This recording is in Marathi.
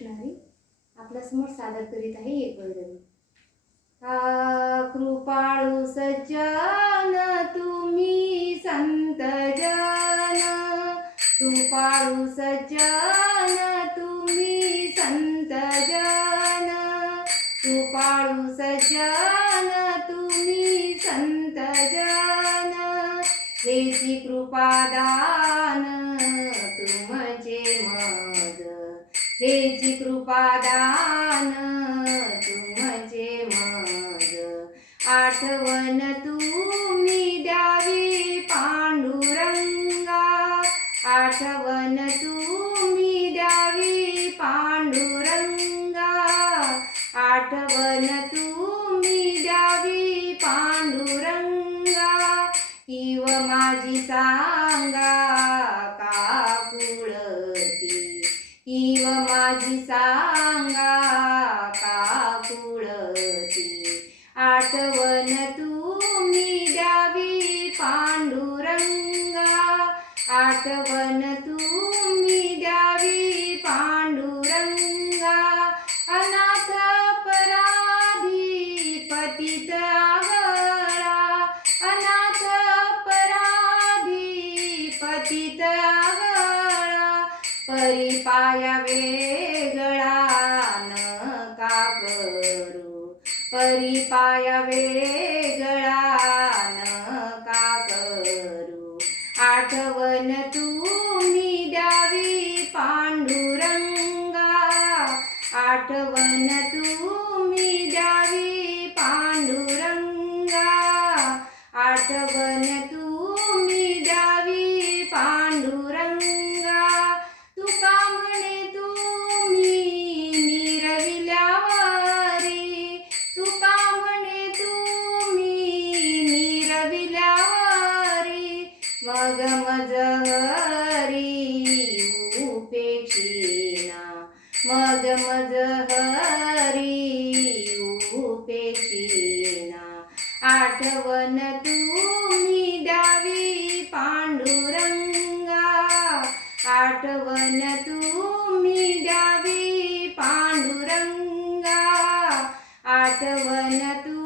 रामकृष्ण आपल्यासमोर सादर करीत आहे एक वैरवी. हा कृपाळू सज्जन तुम्ही संत जन. कृपाळू सज्जन तुम्ही संत जन. कृपाळू सज्जन तुम्ही संत जन. हेची कृपादान तुमचे हेची कृपादान तुमचे मग आठवण तुम्ही द्यावी पांडुरंगा. आठवण तुम्ही द्यावी पांडुरंगा. आठवण तुम्ही द्यावी पांडुरंगा. इव माझी सांगा सांगा का कुळती आठवण तुम्ही द्यावी पांडुरंगा? आठवण तुम्ही परिपाया वेगळा का करू? परिपाया वेगळा का करू? आठवण तुम्ही द्यावी पांडुरंगा. आठवण तुम्ही द्यावी पांडुरंगा. आठवण मग मज हरी उपेक्षिना मग मज हरी उपेक्षिना आठवण तुम्ही द्यावी पांडुरंगा. आठवण तुम्ही द्यावी पांडुरंगा. आठवण तू